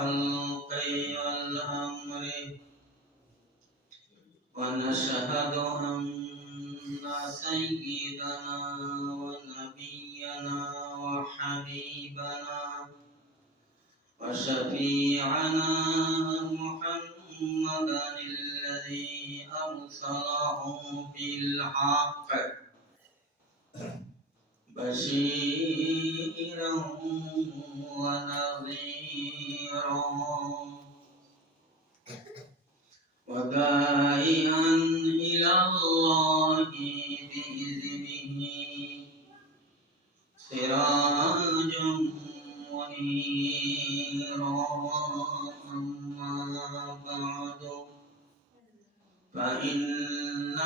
الخلق والأمر ونشهد أن سيدنا ونبينا وحبيبنا وشفيعنا محمدا الذي أرسله بالحق بشيرا ونذيرا وداعيا إلى الله بإذنه سراجا منيرا. أما بعد فإن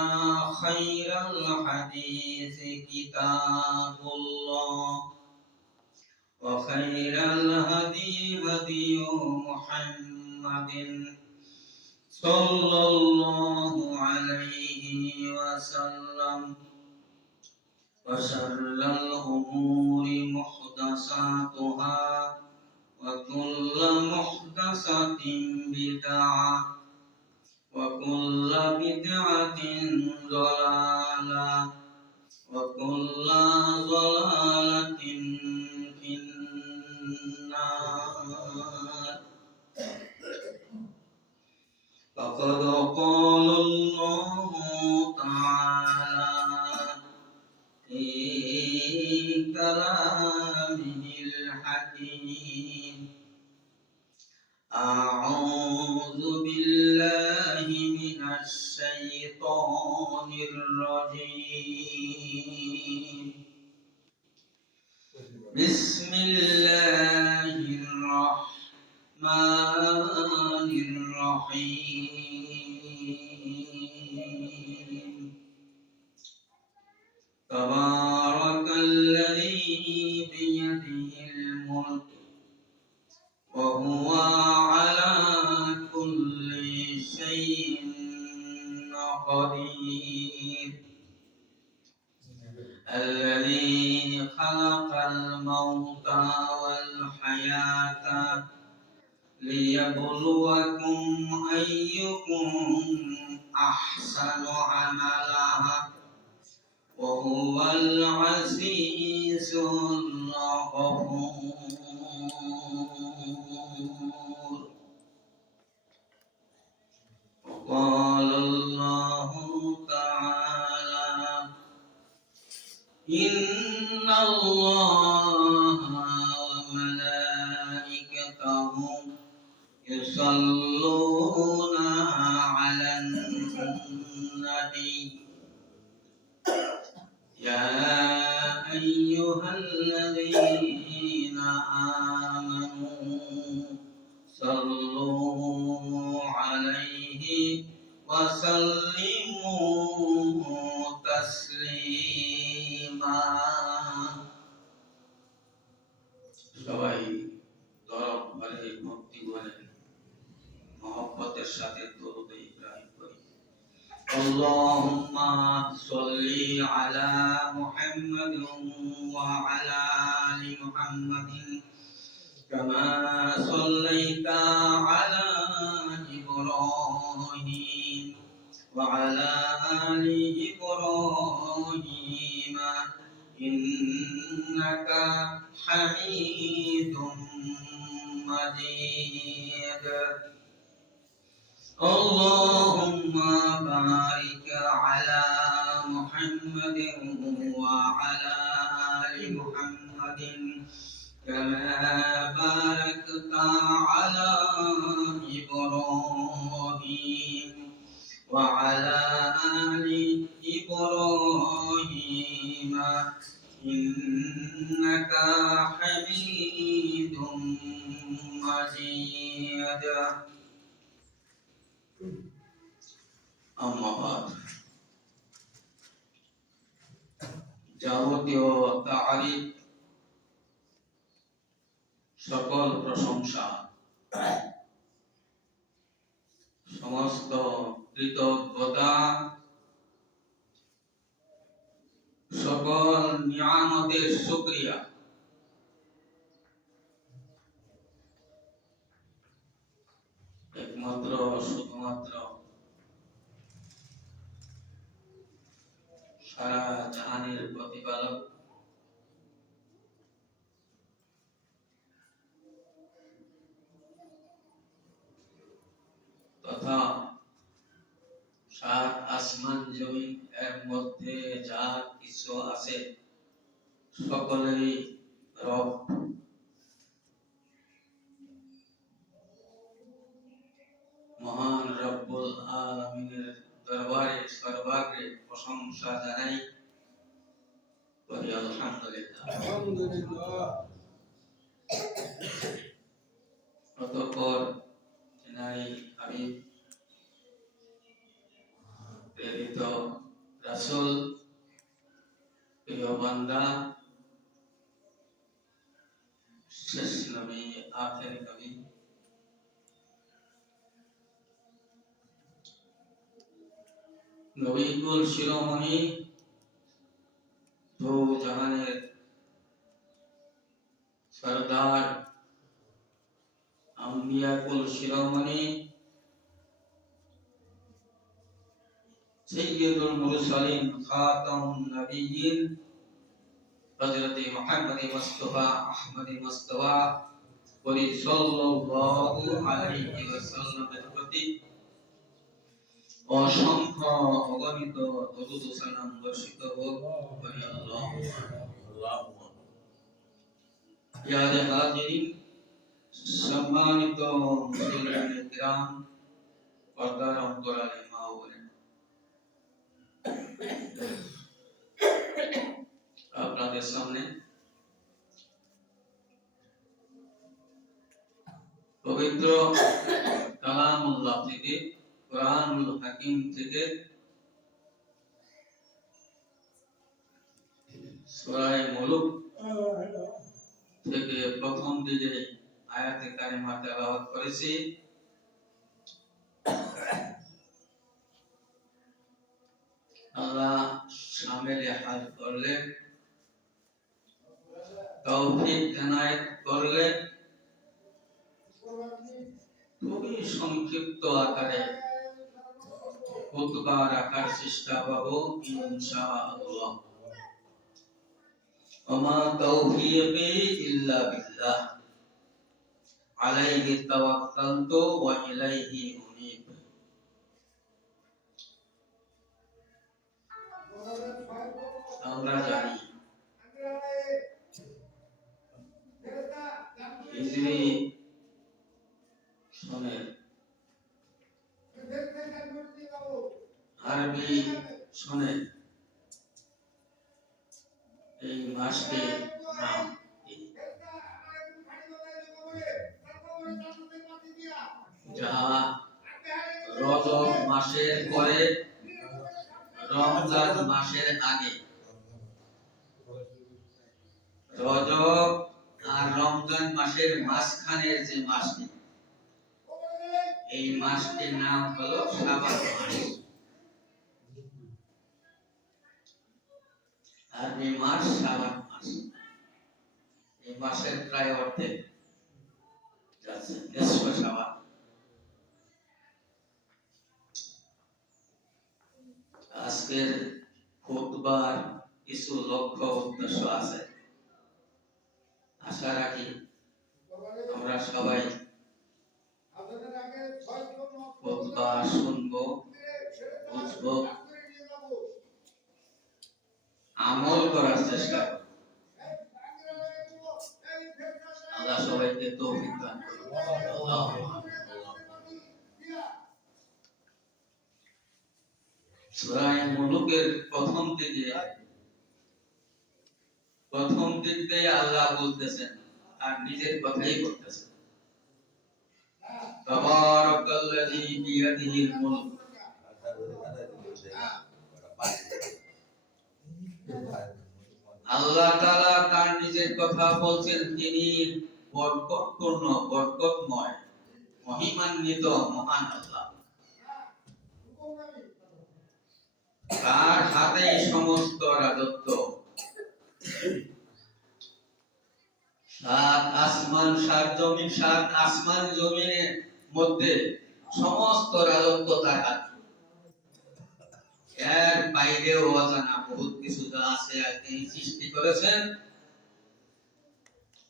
خير الحديث كتاب الله وخير الهدي هدي محمد صلى الله عليه وسلم وشر الأمور محدثاتها وكل محدثة بدعة وكل بدعة ضلالة وكل ضلالة في النار. فقد قال الله تعالى في كلامه الحكيم: أعوذ بالله من الشيطان الرجيم. بسم الله الرحمن الرحيم. تبارك الذي بيده الملك وهو على كل شيء قدير. الذي خلق الموت والحياة ليبلوكم أيكم أحسن عملا وهو العزيز الغفور. وقال الله تعالى: إن الله وملائكته يصلون على النبي يا أيها الذين آمنوا صلوا عليه وسلموا تسليما. সবাই দরদ বলে ভক্তি বলে মহব্বতের সাথে দরুদ ইব্রাহিম পড়ি। اللهم صل على محمد وعلى آل محمد كما صليت على إبراهيم وعلى آل إبراهيم إنك حميد مجيد. اللهم بارك على محمد وعلى آل محمد كما باركت على إبراهيم وعلى آل إبراهيم إنك حميد مجيد. যাবতীয় তারিফ সকল প্রশংসা সমস্ত কৃতজ্ঞতা সকল নিয়ামতের শুকরিয়া শুধুমাত্র সারা জাহানের প্রতিপালক তথা সাত আসমান জমিন এর মধ্যে যা কিছু আছে সকলেরই রব মহান রব্বুল আলামিনের দরবারে সর্বাগ্রে প্রশংসা জানাই। বলি আলহামদুলিল্লাহ। অতঃপর যিনি হাবিব প্রেরিত রাসূল প্রিয় বান্দা শেষ নবী আখেরি নবী নবীকুল শিরোমণি দু জাহানের সরদার আম্বিয়াকুল শিরোমণি সাইয়্যিদুল মুরসালিন খাতামুন নবিয়্যিন হযরত মুহাম্মদ মুস্তাফা আহমদ মুস্তাফা সাল্লাল্লাহু আলাইহি ওয়াসাল্লামের প্রতি অসংখ্য অগণিত দরুদ ও সালাম বর্ষিত হোক। বলি আল্লাহুম্মা ইয়া হাজিরিন, সম্মানিত মুসলিম কিরাম, পর্দার অন্তরালে মা ও বোনেরা, আপনাদের সামনে পবিত্র কালামুল্লাহ থেকে, কুরআনুল হাকিম থেকে সূরা মুলক থেকে প্রথম দিকে আয়াতে কারিমা তেলাওয়াত করেছি। আল্লাহ শামিলে হাল করলেন, তৌফিক এনায়েত করলেন, খুবই সংক্ষিপ্ত আকারে খুতবা রাখার চেষ্টা করব ইনশাআল্লাহ। ওমা তাওফীকি ইল্লা বিল্লাহ, আলাইহি তাওয়াক্কালতু ওয়া ইলাইহি উনীব। আমরা জানি হিজরি সনের আরবি সনের এই মাসটি নাম যাহা রজব মাসের পরে রমজান মাসের আগে। রজব আর রমজান মাসের মাঝখানের যে মাসটি, এই মাসটির নাম হলো শাবান মাস। আরবি মাস শাবান মাস। এই মাসের প্রায় অর্ধেক যাচ্ছে, নিসফ শাবান। আজকের খুতবার কিছু লক্ষ্য উদ্দেশ্য আছে। আশা রাখি আমরা সবাই খুতবা শুনবো, বুঝবো, আমল করার চেষ্টা করব। আল্লাহ সবাইকে তৌফিক দান করুন। সূরা মুলুকের প্রথম দিক দিয়ে আল্লাহ বলতেছেন আর নিজের কথাই বলতেছেন। তাবারাকাল্লাযী বিয়াদিহিল মুলক, আল্লাহ তাআলা তার নিজের কথা বলছেন, তিনি বরকতপূর্ণ, বরকতময়, মহিমান্বিত মহান আল্লাহ। তার হাতে সমস্ত রাজত্ব। সাত আসমান জমিনের মধ্যে সমস্ত রাজত্ব তার হাত। এর বাইরেও অজানা বহুত কিছু যা আছে আর তিনি সৃষ্টি করেছেন।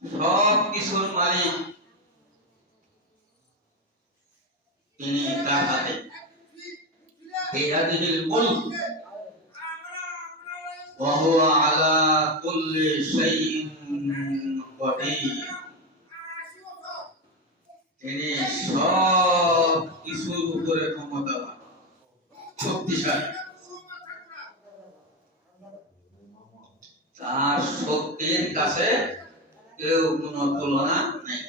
সব কিছুর মালিক তিনি, তার হাতে। বিয়াদিহিল মুলক ওয়া হুয়া আলা কুল্লি শাইইন কদির। তিনি সব কিছুর উপরে ক্ষমতাবান, শক্তিশালী। তার শক্তির কাছে কেউ কোনো তুলনা নেই।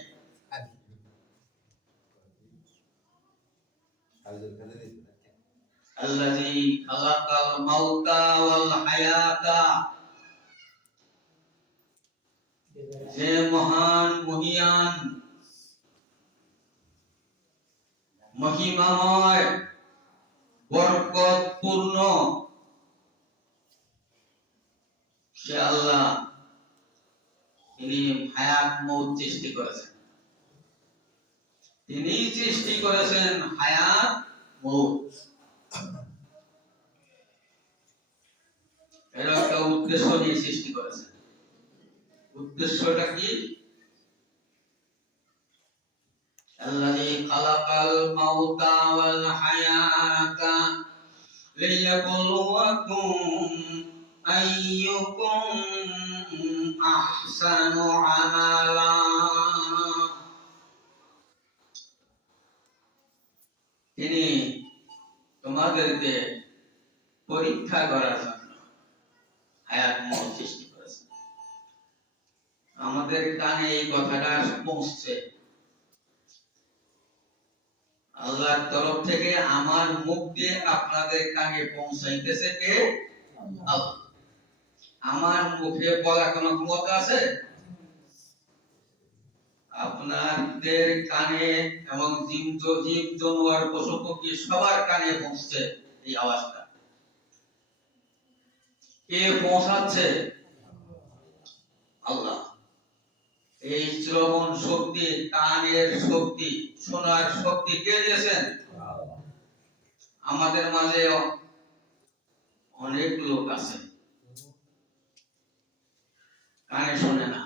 আল্লাযী খালাকাল মাউতা ওয়াল হায়াতা, যে মহান, মহিয়ান, মহিমাময়, বরকতপূর্ণ সে আল্লাহ, তিনি হায়াত মউত সৃষ্টি করেছেন। তিনি সৃষ্টি করেছেন হায়াত মউত। এর একটা উদ্দেশ্য নিয়ে সৃষ্টি করেছেন। উদ্দেশ্যটা কি? আল্লাযী খালাকাল মাউতা ওয়াল হায়াতা লিয়াবলুয়াকুম আইয়ুকুম আহসানু আমালা। তিনি তোমাদেরকে পরীক্ষা করার জন্য হায়াত মউত সৃষ্টি করেছেন। আমাদের কানে এই কথাটা পৌঁছছে। আল্লাহর তরফ থেকে আমার মুখ দিয়ে আপনাদের কানে পৌঁছাইতেছে কে? আল্লাহ। আমার মুখে বলার কোনো ক্ষমতা আছে? আপনাদের কানে এবং জীব জানোয়ার, পশু পক্ষী সবার কানে পৌঁছছে এই আওয়াজটা। কে পৌঁছাচ্ছে? আল্লাহ। এই শ্রবণ শক্তি, কানের শক্তি, শোনার শক্তি কে দিয়েছেন? আমাদের মাঝে অনেক লোক আছে কানে শোনে না,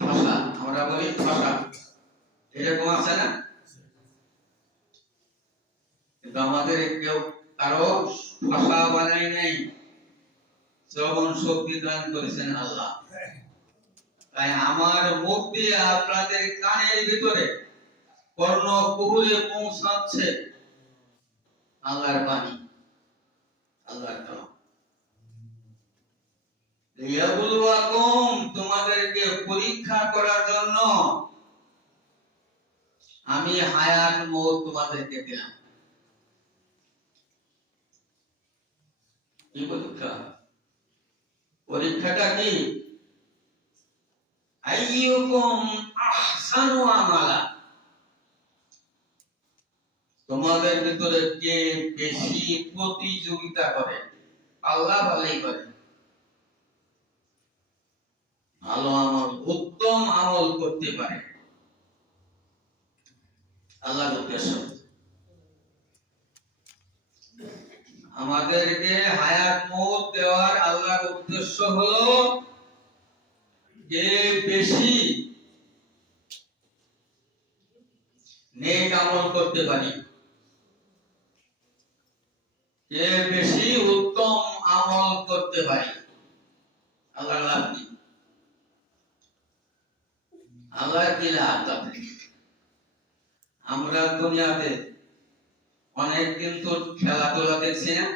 ভাষা, আমরা বলি ভাষা, এরকম আছে না? কিন্তু আমাদের কেউ কারো ভাষা বানাই নাই, শ্রবণ শক্তি দান করেছেন আল্লাহ। তাই আমার মুখ দিয়ে আপনাদের কানের ভিতরে কর্ণ কুহুরে পৌঁছাচ্ছে আল্লাহর বাণী, আল্লাহর কালাম। লিয়াবলুয়াকুম, তোমাদেরকে পরীক্ষা করার জন্য আমি হায়াত মউত তোমাদেরকে দিলাম। কি পরীক্ষা? পরীক্ষাটা কি? আইয়ুকুম আহসানু আমালা, তোমাদের ভিতরে কে বেশি প্রতিযোগিতা করে, আল্লাহ ভালোই করে, ভালো আমল, উত্তম আমল করতে পারে। আল্লাহর উদ্দেশ্য আমাদেরকে হায়াত মউত দেওয়ার। আল্লাহর উদ্দেশ্য হলো কে বেশি নেক আমল করতে পারি, কে বেশি উত্তম আমল করতে পারি। আল্লাহর লাভ কি? আল্লাহর কি লাভ তাতে? আমরা দুনিয়াতে অনেক কিন্তু খেলাধুলা দেখছি না?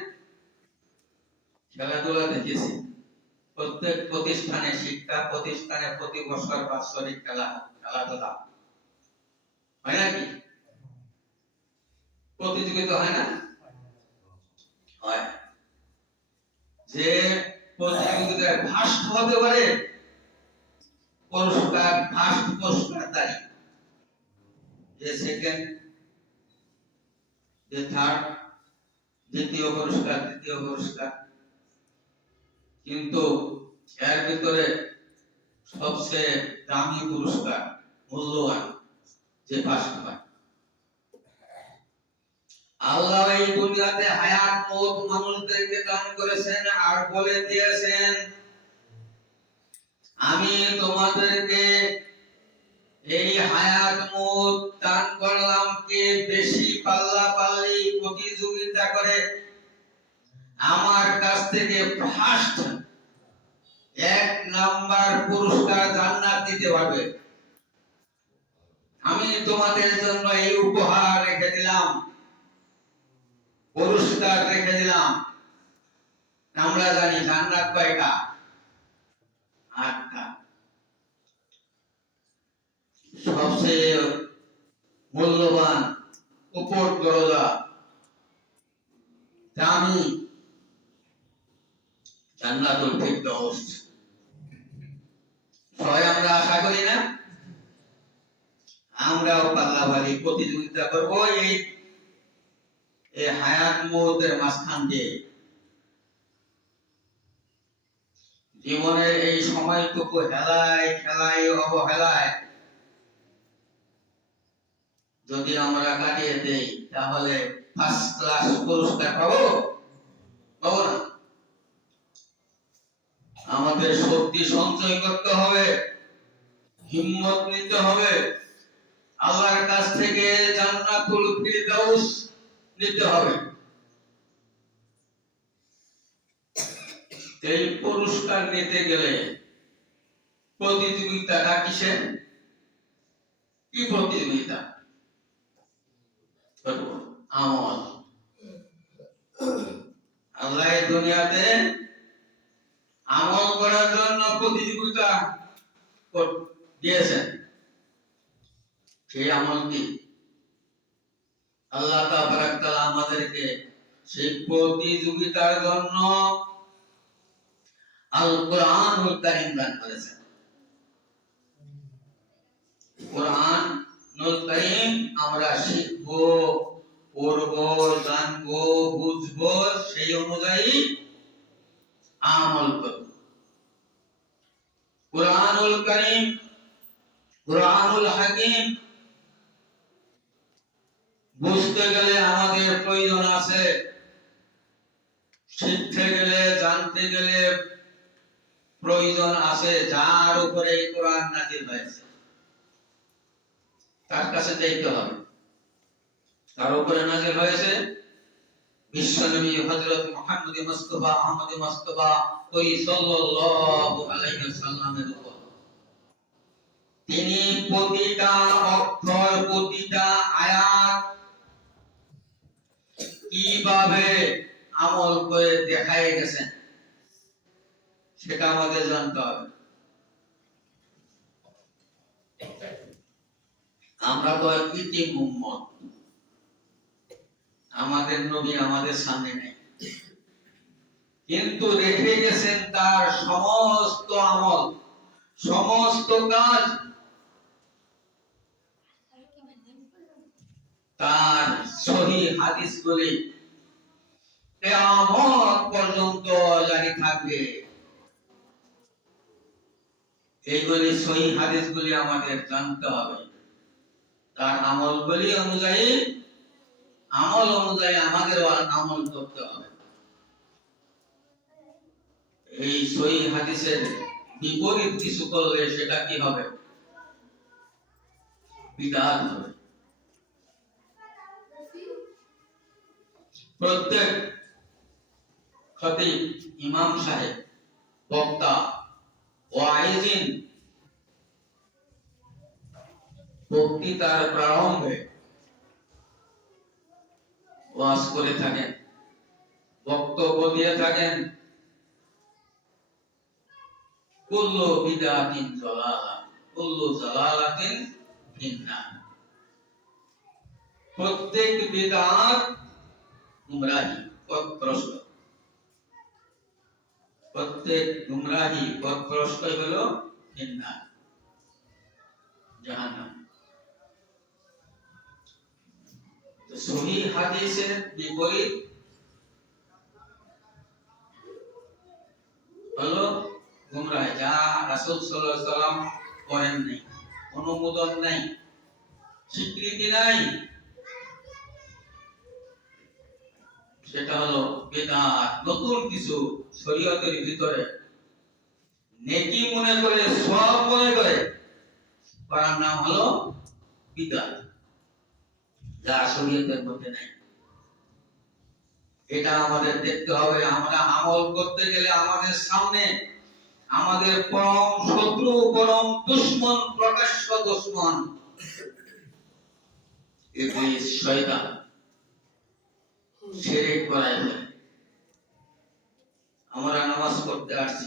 খেলাধুলা দেখেছি প্রত্যেক প্রতিষ্ঠানে, শিক্ষা প্রতিষ্ঠানে প্রতি বছর বাৎসরিক খেলাধুলা হয় নাকি? প্রতিযোগিতা হয় না? হয়। যে প্রতিযোগিতায় ফার্স্ট হতে পারে পুরস্কার, ফার্স্ট পুরস্কার তাই, যে সেকেন্ড, যে থার্ড, দ্বিতীয় পুরস্কার, তৃতীয় পুরস্কার। কিন্তু এর ভিতরে সবচেয়ে দামি পুরস্কার, মূল্যবান, যে ফার্স্ট হয় আল্লাহ এই দুনিয়াতে হায়াত মওত মানুষদেরকে দান করেছেন আর বলে দিয়েছেন আমি তোমাদেরকে এই হায়াত মওত দান করলাম কে বেশি পাল্লাপাল্লি প্রতিযোগিতা করে আমার কাছ থেকে ফার্স্ট 1 নাম্বার পুরস্কার জান্নাত দিতে পারবে। আমি তোমাদের জন্য এই উপহার রেখে দিলাম, পুরস্কার রেখে দিলাম। আমরা জানি জান্নাত কয়টা? 8টা। সবচেয়ে মূল্যবান উপর দরজা দামি জান্নাতুল ফিরদাউস। সবাই আমরা আশা করি না আমরাও পাল্লাভালি প্রতিযোগিতা করব এই হায়াত মওতের মাঝখান দিয়ে। জীবনের এই সময়টুকু হেলায় খেলায় অবহেলায় যদি আমরা কাটিয়ে দেই তাহলে ফার্স্ট ক্লাস পুরস্কার পাবো না। আমাদের শক্তি সঞ্চয় করতে হবে, হিম্মত নিতে হবে, আল্লাহর কাছ থেকে জান্নাতুল ফিরদাউস নিতে হবে। এই পুরস্কার নিতে গেলে প্রতিযোগিতাটা কিসের? কি প্রতিযোগিতা? আমল। আল্লাহ এই দুনিয়াতে আমল করার জন্য প্রতিযোগিতা দিয়েছেন। সেই আমল কি? আল্লাহ তাবারাক তাআলা আমাদেরকে সেই প্রতিযোগিতার জন্য আল কোরআনুল কারীম দান করেছেন। কোরআনুল কারীম আমরা শিখব, পড়ব, জানব, বুঝব, সেই অনুযায়ী আমল করব। কোরআনুল কারীম, কোরআনুল হাকীম বুঝতে গেলে আমাদের প্রয়োজন আছে, শিখতে গেলে জানতে গেলে প্রয়োজন আছে যার উপরে এই কোরআন নাযিল হয়েছে তার কাছে যাইতে হবে। তার উপরে নাযিল হয়েছে বিশ্বনবী হযরত মুহাম্মদ মুস্তাফা আহমদ মুস্তাফা ওই সাল্লাল্লাহু আলাইহি ওয়াসাল্লামের উপর। তিনি প্রতিটা অক্ষর, প্রতিটা আয়াত কিভাবে আমল করে দেখায় গেছেন সেটা আমাদের জানতে হবে। আমরা তো ইতিম উম্মত, আমাদের নবী আমাদের সামনে নেই, কিন্তু রেখে গেছেন তার সমস্ত আমল, সমস্ত কাজ তার সহিহ হাদিসগুলি কিয়ামত পর্যন্ত জারি থাকবে। এইগুলি সহিহ হাদিসগুলি আমাদের জানতে হবে, তার আমলগুলি অনুযায়ী আমাদের আমল করতে হবে। এই সহিহ হাদিসের বিপরীত কিছু করলে সেটা কি হবে? বিদআত হবে। প্রত্যেক খতিব, ইমাম সাহেব, বক্তা, ওয়াইজিন বক্তৃতার প্রারম্ভে ওয়াজ করে থাকেন, বক্তব্য দিয়ে থাকেন কুল্লু বিদআতিন যালালা কুল্লু যালালাতিন ফিন্নার। প্রত্যেক বিদআত গুমরাহি, পথভ্রষ্ট। প্রত্যেক গুমরাহি, পথভ্রষ্ট হলো ফিন্নার, জাহান্নাম। সহিহ হাদিসের বিপরীত হলো গুমরাহি, যা রাসূল সাল্লাল্লাহু আলাইহি ওয়াসাল্লাম করেন নাই, অনুমোদন নাই, স্বীকৃতি নাই। সেটা হলো বিদআত, নতুন কিছু শরীয়তের ভিতরে নেকি মনে করে, সওয়াব মনে করে করার নাম হলো বিদআত, যা শরীয়তের মধ্যে নাই। এটা আমাদের দেখতে হবে। আমরা আমল করতে গেলে আমাদের সামনে আমাদের পরম শত্রু, পরম দুশমন, প্রকাশ্য দুশমন ইবলিস, শয়তান শিরক করায় ফেলে। আমরা নামাজ পড়তে আসছি,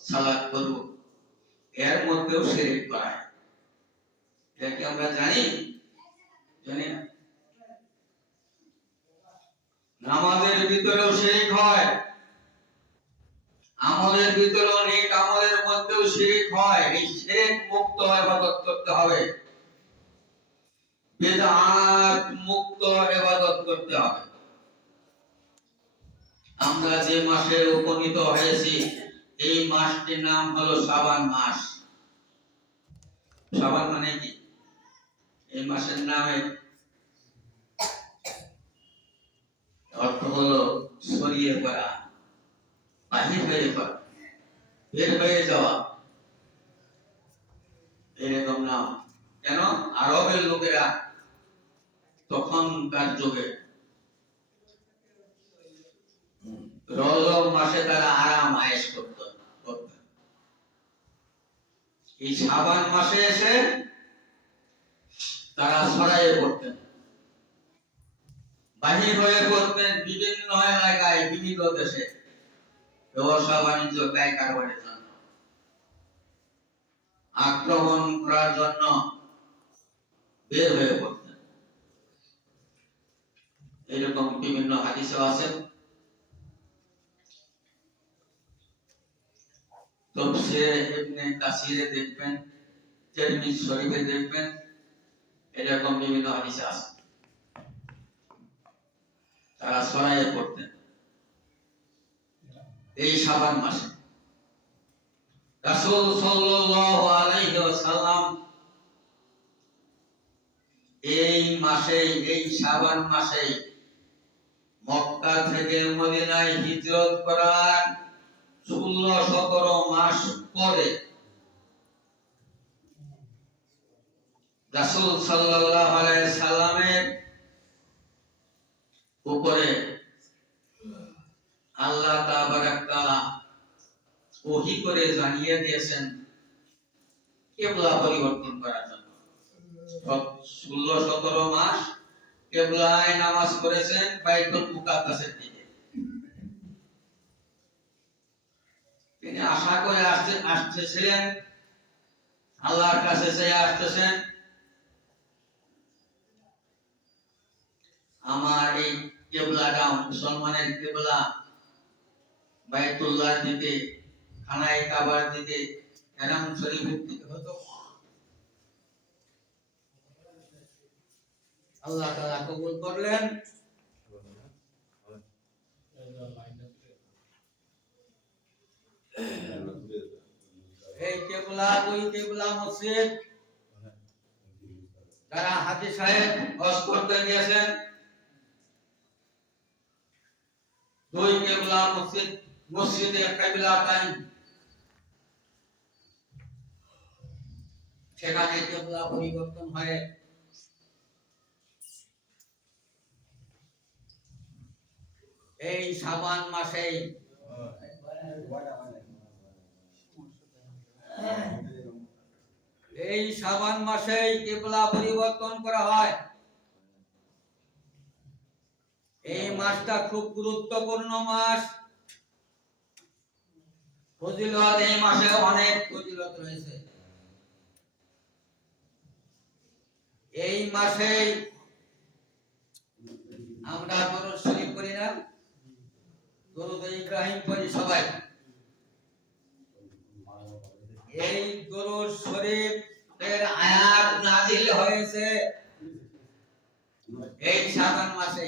সালাত করব, এর মধ্যেও শিরক করায়। এটা কি আমরা জানি? জানি না। নামাজের ভিতরেও শিরক হয়, আমলের ভিতরেও, নেক আমলের মধ্যেও শিরক হয়। এই শিরক মুক্ত ইবাদত করতে হবে, বিদআত মুক্ত ইবাদত করতে হবে। আমরা যে মাসে উপনীত হয়েছি, এই মাসটির নাম হলো শাবান মাস। শাবান মানে কি? এই মাসের নামে অর্থ হলো ছড়িয়ে পড়া, বাহির হয়ে পড়া, বের হয়ে যাওয়া, এরকম নাম। কেন? আরবের লোকেরা তখনকার যুগে রজব মাসে তারা আরাম আয়েশ করত। এই শাবান মাসে এসে তারা ছড়াইয়ে পড়তেন, বাহির হয়ে পড়তেন বিভিন্ন এলাকায়, বিভিন্ন দেশে ব্যবসা বাণিজ্য, ব্যয় কারবারের জন্য, আক্রমণ করার জন্য বের হয়ে পড়তেন। এরকম বিভিন্ন হাদিসে আছে। তাফসীরে ইবনে কাসিরে দেখবেন, তিরমিজি শরীফে দেখবেন, এরকম বিভিন্ন হাদিসে আছে। তারা ছড়াইয়ে পড়তেন এই শাবান মাসে। রাসূল সাল্লাল্লাহু আলাইহি ওয়াসাল্লাম এই মাসে, এই শাবান মাসে মক্কা থেকে মদিনায় হিজরত করার 16-17 মাস পরে রাসূল সাল্লাল্লাহু আলাইহি সাল্লামের উপরে আল্লাহ তাবারাক তাআলা ওহী করে জানিয়ে দিয়েছেন কিবলা পরিবর্তন করার জন্য। 16-17 মাস কিবলায় নামাজ পড়েছেন বাইতুল মুকাদ্দাসের দিকে। তিনি আশা করে আসতেছিলেন, আল্লাহর কাছে চেয়ে আসতেছেন, আমার এই কিবলাটা, মুসলমানের কিবলা বাইতুল্লাহর দিকে, খানায়ে কাবার দিকে, হারাম শরীফের দিকে হতো। আল্লাহ তাআলা কবুল করলেন। এই কিবলা, দুই কিবলা মসজিদ, যারা হাজী সাহেব হজ করতে গিয়েছেন, দুই কিবলা মসজিদ, মসজিদে কিবলা টাইম, সেখানে কিবলা পরিবর্তন হয়। এই শাবান মাসে এই শাবান মাসে কিবলা পরিবর্তন করা হয়। এই মাসটা খুব গুরুত্বপূর্ণ মাস। ফজিলত, এই মাসে অনেক ফজিলত রয়েছে। এই মাসে আমরা দরুদ শরীফ পড়ি না? দরুদ ইব্রাহিম পড়ি সবাই। এই দরুদ শরীফের আয়াত নাযিল হয়েছে এই শাবান মাসে।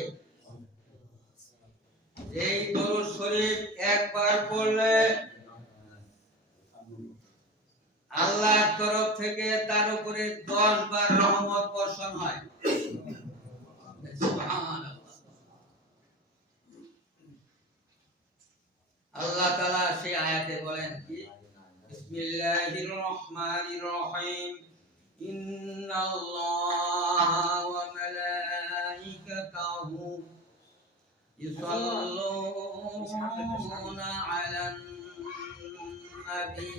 এই দরুদ শরীফ একবার পড়লে আল্লাহর তরফ থেকে তার উপরে 10 বার রহমত বর্ষণ হয়। সুবহানাল্লাহ। আয়াতে বলেন কি বিসমিল্লাহির রহমানির রহিম ইন্নাল্লাহা ওয়া মালাইকাতাহু ইউসাল্লুনা আলান নবী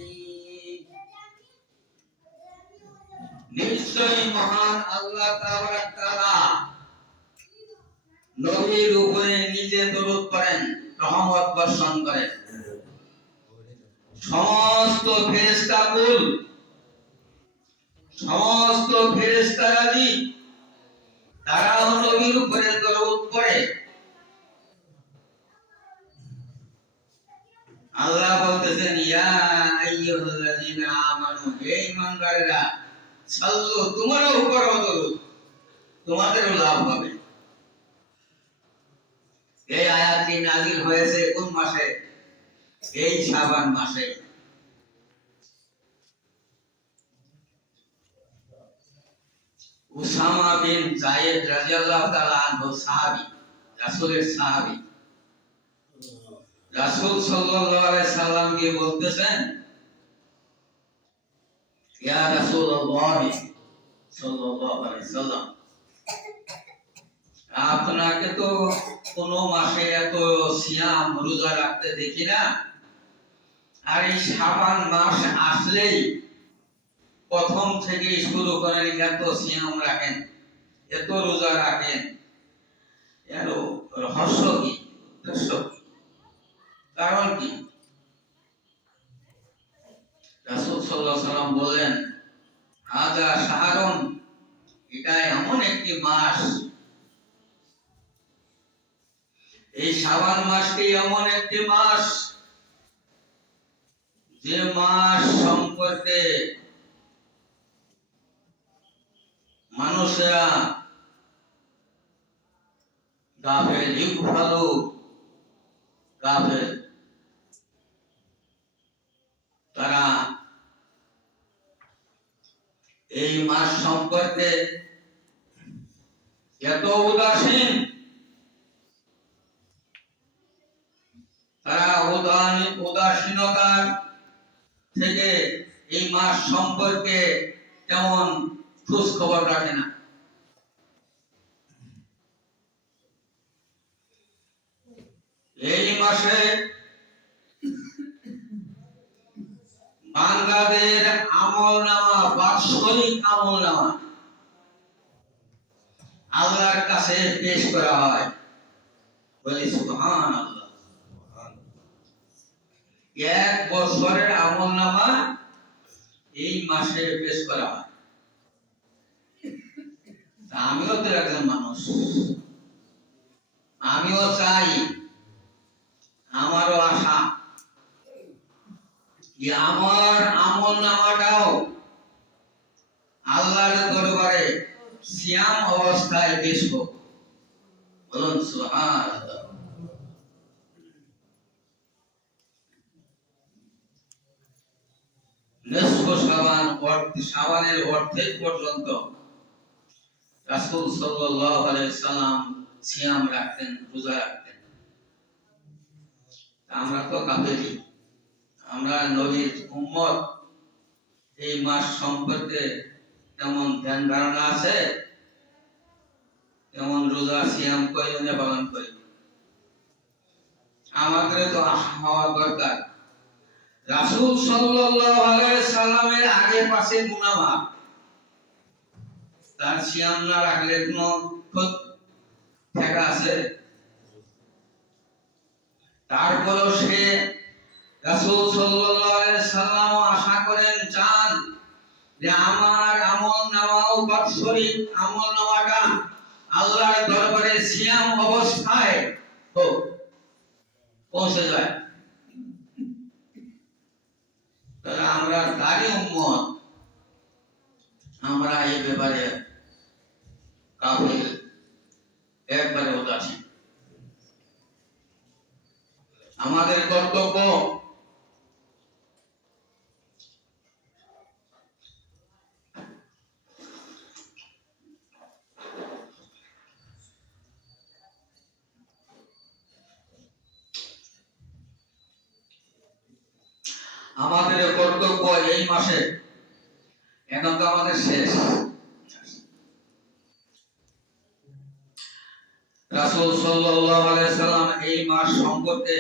নিশ্চয় মহান আল্লাহ তাআলা নবীর উপরে নিজে দরুদ পড়েন রহমত বর্ষণ করেন সমস্ত ফেরেশতাকুল সমস্ত ফেরেশতারাজি তারাও নবীর উপরে দরুদ পড়ে আল্লাহ বলতেছেন ইয়া আইয়ুহাল্লাযীনা আমানু হে ঈমানদারেরা সাল্লু তোমারও উপর দরুদ তোমাদেরও লাভ হবে এই আয়াতটি নাযিল হয়েছে কোন মাসে এই শাবান মাসে উসামা বিন যায়েদ রাদিয়াল্লাহু তাআলা আনহু সাহাবী রাসূলের সাহাবী রাসূল সাল্লাল্লাহু আলাইহি সাল্লামকে বলতেছেন ইয়া রাসূলুল্লাহ সাল্লাল্লাহু আলাইহি সাল্লাম আপনাকে তো কোন মাসে এত সিয়াম রোজা রাখতে দেখি না আর এই শাবান মাস আসলেই প্রথম থেকে শুরু করেন এত সিয়াম রাখেন এত রোজা রাখেন এর রহস্য কি উদ্দেশ্য কি কারণ কি রাসূল সাল্লাল্লাহু আলাইহি সাল্লাম বলেন হাযা শাহরুন এটা এমন একটি মাস এই শাবান মাসটি এমন একটি মাস যে মাস সম্পর্কে মানুষেরা গাফেল ইউফালু গাফেল তারা এই মাস সম্পর্কে এত উদাসীন তারা উদাসীনতার থেকে এই মাস সম্পর্কে তেমন খোঁজ খবর রাখে না এই মাসে বান্দাদের আমলনামা বাৎসরিক আমলনামা আল্লাহর কাছে পেশ করা হয় বলি সুবহানাল্লাহ এক বছরের আমলনামা এই মাসে পেশ করা হয় আমিও তো একজন মানুষ আমিও চাই আমারও আশা যে আমার আমলনামাটাও আল্লাহর দরবারে সিয়াম অবস্থায় পেশ হোক বলুন সুবহানাল্লাহ নিসফ শাবানের অর্ধেক পর্যন্ত রাসূল সাল্লাল্লাহু আলাইহি সাল্লাম সিয়াম রাখতেন রোজা রাখতেন আমরা তো কাফেরি আমরা নবীর উম্মত এই মাস সম্পর্কে তেমন ধ্যান ধারণা আছে তেমন রোজা সিয়াম কয়জনে পালন করি আমাদের তো আশা হওয়া দরকার রাসূল সাল্লাল্লাহু আলাইহি সাল্লামের আগে পাশে মুনাফা তার সিয়াম না রাখলে কোনো ঠেকা আছে তারপরও সে রাসূল সাল্লাল্লাহু আলাইহি সাল্লাম আশা করেন চান যে আমার আমলনামাও বাৎসরিক আমলনামাটা আল্লাহর দরবারে সিয়াম অবস্থায় পৌঁছে যায় তাহলে আমরা তারই উম্মত আমরা এই ব্যাপারে কাফির একবারে উদাসীন আমাদের কর্তব্য এই মাসে, এখন তো আমাদের শেষ। রাসূল সাল্লাল্লাহু আলাইহি সাল্লাম এই মাস সম্পর্কে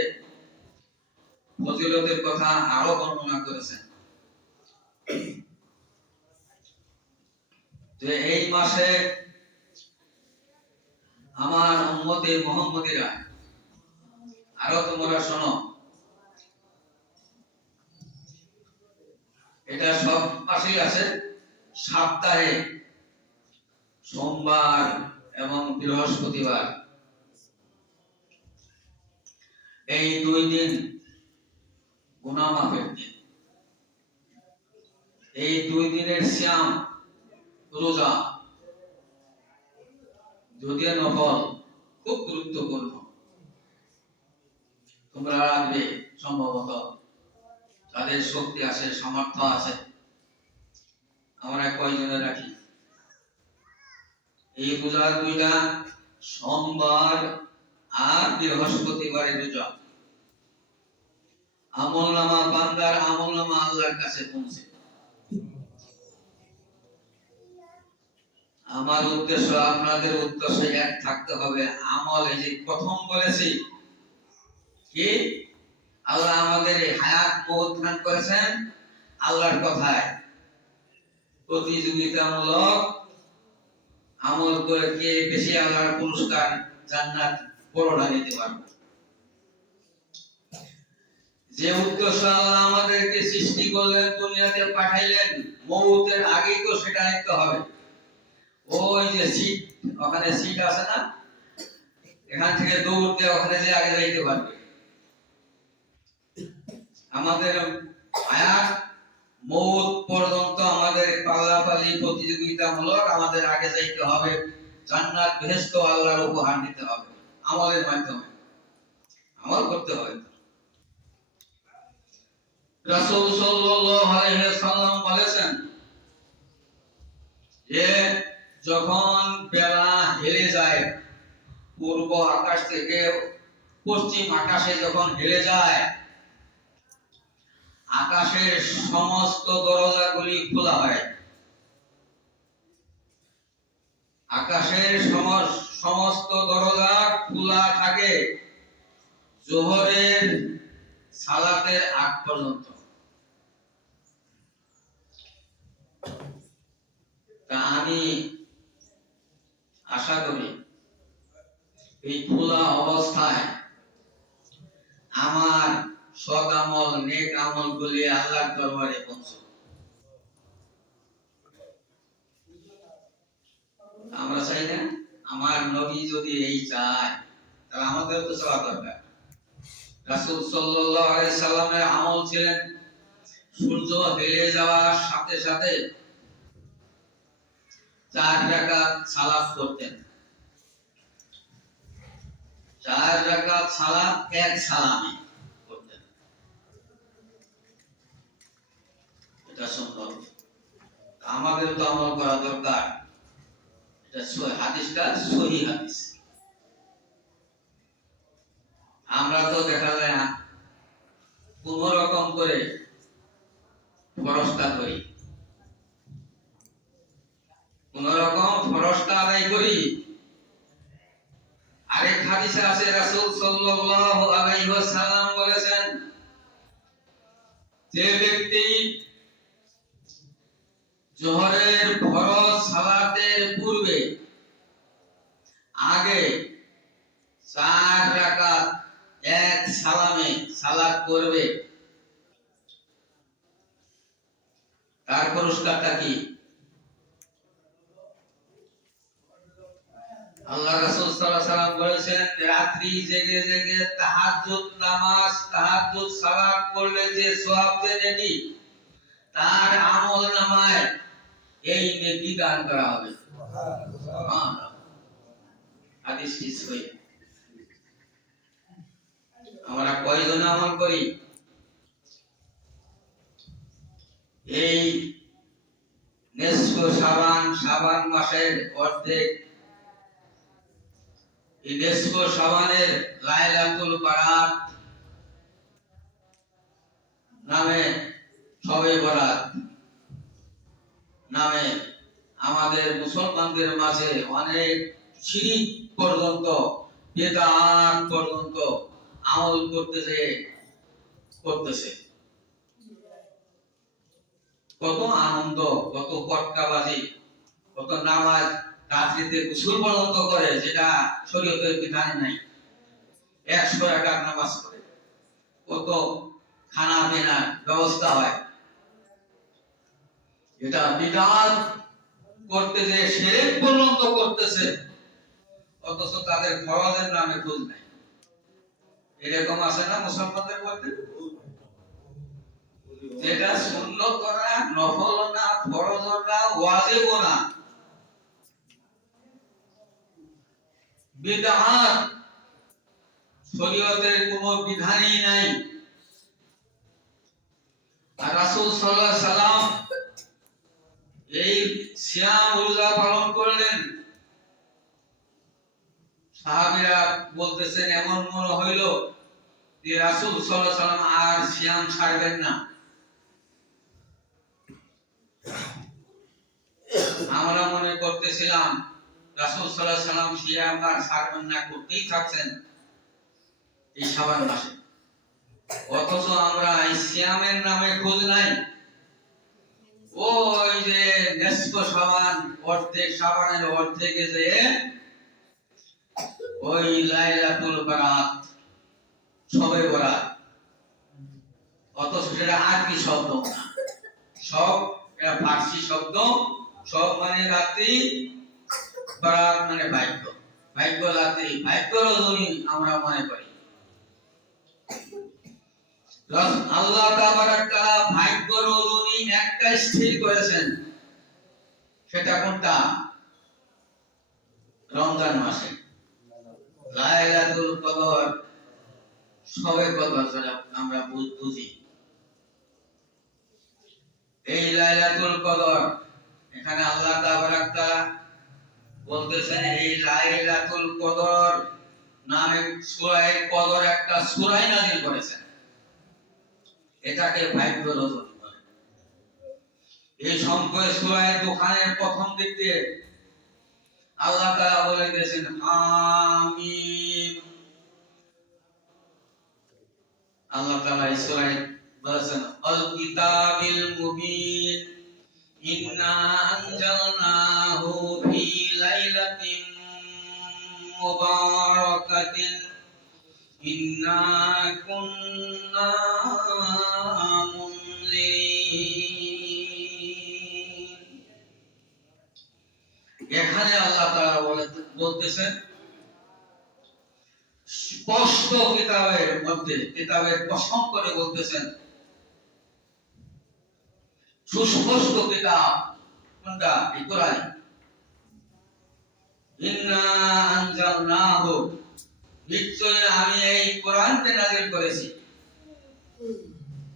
ফজিলতের কথা আরো বর্ণনা করেছেন যে এই মাসে আমার উম্মতে মুহাম্মদীরা, আরো তোমরা শোনো, এটা সব মাসেই আছে, সপ্তাহে সোমবার এবং বৃহস্পতিবার এই 2 দিন গুনাহ মাফের দিন। এই 2 দিনের সিয়াম, রোজা, যদিও নফল, খুব গুরুত্বপূর্ণ। তোমরা রাখবে সম্ভবত, যাদের শক্তি আছে, সামর্থ্য আছে। আমরা কয়জনে রাখি? এই রোজা 2টা, সোমবার আর বৃহস্পতিবারে রোজা। আমলনামা, বান্দার আমলনামা আল্লাহর কাছে পৌঁছে। আমার উদ্দেশ্য, আপনাদের উদ্দেশ্য এক থাকতে হবে। আমল, এই যে প্রথম বলেছি কি, আল্লাহ আমাদের হায়াত মওত দান করেছেন আল্লাহর কথায়। প্রতিযোগিতামূলক আমল করে কে বেশি আল্লাহর পুরস্কার, জান্নাত, বড়টা নিতে পারবে। যে উদ্দেশ্য আল্লাহ আমাদেরকে সৃষ্টি করলেন, দুনিয়াতে পাঠাইলেন, মওতের আগেই তো সেটা নিতে হবে। ওই যে সিট, ওখানে সিট আছে না, এখান থেকে দৌড় দিয়ে ওখানে যে আগে যাইতে পারবে। আমাদের হায়াত মওত পর্যন্ত আমাদের পাল্লাপাল্লি প্রতিযোগিতামূলক আমাদের আগে যাইতে হবে। জান্নাত, বেহেশত আল্লাহর উপহার দিতে হবে আমলের মাধ্যমে। আমল করতে হবে। রাসূল সাল্লাল্লাহু আলাইহি সাল্লাম বলেছেন যে যখন বেলা হেলে যায়, পূর্ব আকাশ থেকে পশ্চিম আকাশে যখন হেলে যায়, আকাশের সমস্ত দরজাগুলি খোলা হয়। আকাশের সমস্ত দরজা খোলা থাকে জোহরের সালাতের আগ পর্যন্ত। তা আমি আশা করি এই খোলা অবস্থায় আমার সৎ আমল, নেক আমল গুলি আল্লাহর দরবারে পৌঁছে। আমরা চাই না? আমার নবী যদি এই চায়, তাহলে আমাদের তো চাওয়া দরকার। রাসূল সাল্লাল্লাহু আলাইহি সাল্লামের আমল ছিলেন সূর্য হেলে যাওয়ার সাথে সাথে 4 রাকাত সালাত করতেন। 4 রাকাত সালাত এক সালামে করতেন। এটা সম্ভব। আমাদের তো আমল করা দরকার। এটা হাদিসটা সহিহ হাদিস। আমরা তো দেখা যায় না, কোন রকম করে ফরজটা করি, কোন রকম ফরজটা আদায় করি। আরেক হাদিসে আছে, রাসূল সাল্লাল্লাহু আলাইহি ওয়াসাল্লাম বলেছেন, যে ব্যক্তি জোহরের ফরজ সালাতের পূর্বে আগে 4 রাকাত এক সালামে সালাত করবে, তার পুরস্কারটা কি? আল্লাহ রাসূল সাল্লাল্লাহু আলাইহি ওয়াসাল্লাম বলেছেন, রাত্রি জেগে জেগে তাহাজ্জুদ নামাজ, তাহাজ্জুদ সালাত করলে যে সওয়াব, যে নেকি, তার আমলনামায় এই নেকি দান করা হবে। সুবহানাল্লাহ। হাদিসটি সহিহ। আমরা কয়জন আমল করি? এই নিসফ শাবান, শাবান মাসের অর্ধেক, এই নিসফ শাবানের লাইলাতুল বারাত নামে শবে বরাত নামে আমাদের মুসলমানদের মাঝে অনেক শিরিক পর্যন্ত, বেদাত পর্যন্ত আমল করতেছে। কত আনন্দ, কত পটকাবাজি, কত নামাজ, রাত্রিতে গোসল পর্যন্ত করে, যেটা শরীয়তের বিধানে নাই। 100 রাকাত নামাজ করে, কত খানা পিনার ব্যবস্থা হয়। এটা বিধান করতে যে শিরক পর্যন্ত করতেছে, অথচ তাদের ফরজের নামে খোঁজ নাই। এরকম আছে না মুসলমানদের মধ্যে? যেটা সুন্নত না, নফল না, ফরজ না, ওয়াজিব না, বিদআত, শরীয়তের কোনো বিধানই নাই। আর রাসূল সাল্লাল্লাহু আলাইহি সাল্লাম এই সিয়াম রোজা পালন করলেন। সাহাবীরা বলতেছেন, এমন মনে হইল যে রাসূল সাল্লাল্লাহু আলাইহি সাল্লাম আর সিয়াম ছাড়বেন না। আমরা মনে করতেছিলাম রাসূল সাল্লাল্লাহু আলাইহি সাল্লাম সিয়াম আর ছাড়বেন না, করতেই থাকছেন এই শাবান মাসে। অথচ আমরা এই সিয়ামের নামে খোঁজ নাই। ওই যে নিসফ শাবান, অর্ধেক শাবানের অর্ধেকে যে ওই লাইলাতুল বারাত, শবে বরাত, অথচ সেটা আরবি শব্দ না, সব এটা ফার্সি শব্দ। সব মানে রাত্রি, বরাত মানে ভাগ্য, ভাগ্য রাত্রি, ভাগ্য রজনী আমরা মনে করি। আল্লাহ তাবারাক তাআলা ভাগ্য রজনী একটা স্থির করেছেন, সেটা কোনটা? রমজান মাসে লাইলাতুল কদর, শবে কদর আমরা বুঝি। এই লাইলাতুল কদর, এখানে আল্লাহ তাবারাক তাআলা বলতেছেন এই লাইলাতুল কদর নামে সূরা কদর একটা সূরা নাযিল করেছেন, এটাকে ভাগ্য রজনী বলে। এই সম্পর্কে সূরা দুখানের প্রথম দিক দিয়ে আল্লাহ তাআলা বলে দিয়েছেন হামিম। আল্লাহ তাআলা এই সূরায় বলেছেন আল কিতাবিল মুবিন ইন্না আনজালনাহু ফি লাইলাতিন মুবারাকাতিন ইন্না কুন্না মুনজিরিন। এখানে আল্লাহ তাআলা বলতেছেন স্পষ্ট কিতাবের মধ্যে, কিতাবের কসম করে বলতেছেন, সুস্পষ্ট কিতাব কোনটা? এই কোরআন। ইন্না আনজালনাহু, নিশ্চয় আমি এই কোরআনকে নাযিল করেছি,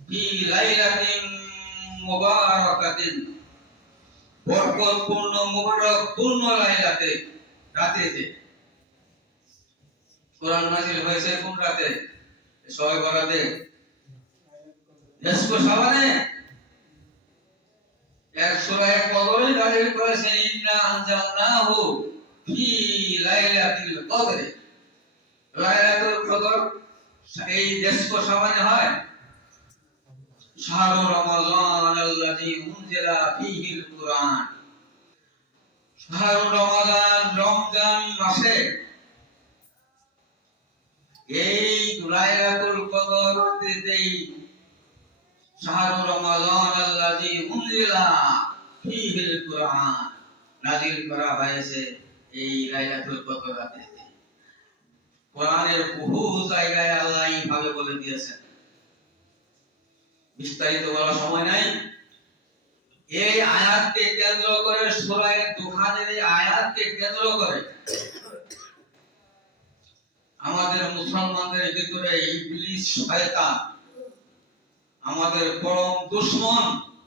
ফি লাইলাতিন মুবারাকাতিন, বরকতপূর্ণ মুবারকপূর্ণ লাইলাতে, রাতেতে। কোরআন নাযিল হয়েছে কোন রাতে? শবে বরাতে, নিসফ শাবানে। এক সূরা কদরে নাযিল করেছেন ইন্না আনজালনাহু ফি লাইলাতিল কদর। লাইলাতুল কদর এই নিসফ শাবানে হয়। শাহরু রমাদান আল্লাযী উনজিলা ফীহিল কুরআন, শাহরু রমাদান, রমজান মাসে এই লাইলাতুল কদর রাতেই শাহরু রমাদান আল্লাযী উনজিলা ফীহিল কুরআন নাযিল করা হয়েছে এই লাইলাতুল কদর রাতে। কোরআনের বহু জায়গায় আল্লাহ এইভাবে বলে দিয়েছেন, বিস্তারিত বলার সময় নাই। এই আয়াতকে কেন্দ্র করে, সূরা দুখানের এই আয়াতকে কেন্দ্র করে আমাদের মুসলমানদের ভিতরে ইবলিস শয়তান, আমাদের পরম দুশমন,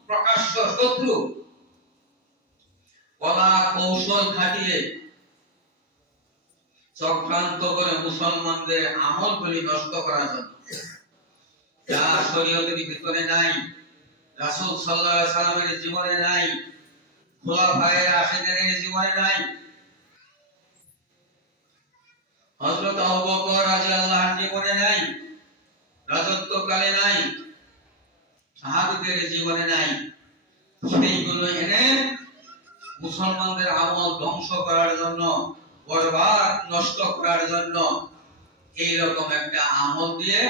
প্রকাশ্য শত্রু, কলা কৌশল খাটিয়ে চক্রান্ত করে মুসলমানদের আমলগুলি নষ্ট করার জন্য, যা শরীয়তের ভিতরে নাই, রাসূল সাল্লাল্লাহু আলাইহি সাল্লামের জীবনে নাই, খোলাফায়ে রাশিদিনের জীবনে নাই, হযরত আবু বকর রাদিয়াল্লাহু আনহু জীবনে নাই, রাজত্বকালে নাই, সাহাবীদের জীবনে নাই। সেইগুলো এনে মুসলমানদের আমল ধ্বংস করার জন্য, বরবাদ নষ্ট করার জন্য এইরকম একটা আমল দিয়ে,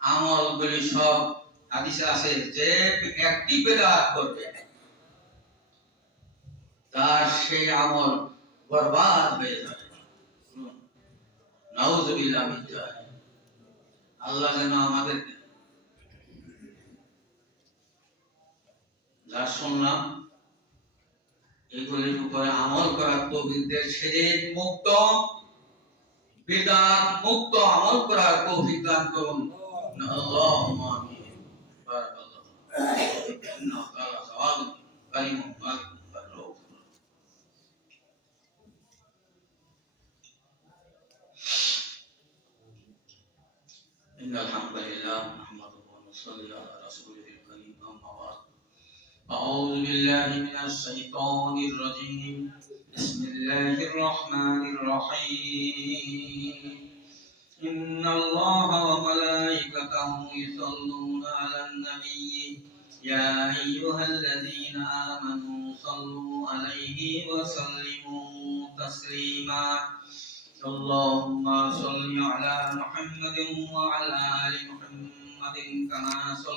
আমলগুলি সব হাদিসে আছে যে একটি বেদাত করবে তার সেই আমল বরবাদ হয়ে যাবে। নাউযুবিল্লাহ মিন যালিক। আল্লাহ যেন আমাদেরকে যা শুনলাম এগুলির উপরে আমল করার তৌফিক দেন, শিরক মুক্ত বিদআত মুক্ত আমল করার তৌফিক দান করুন। আল্লাহুম্মা আমিন। বারাকাল্লাহু ইন্নাহু তাআলা জাওয়াদুন কারীমুন মালিকুন ফাররুফ। ইন্নাল হামদালিল্লাহ নাহমাদুহু ওয়া নুসাল্লি আলা রাসূলিল কারীম, আম্মা বা'দ। أعوذ بالله من الشيطان الرجيم. بسم الله الرحمن الرحيم. إن الله وملائكته يصلون على النبي يا أيها الذين آمنوا صلوا عليه وسلموا تسليما. اللهم صل على محمد وعلى آل محمد كما صليت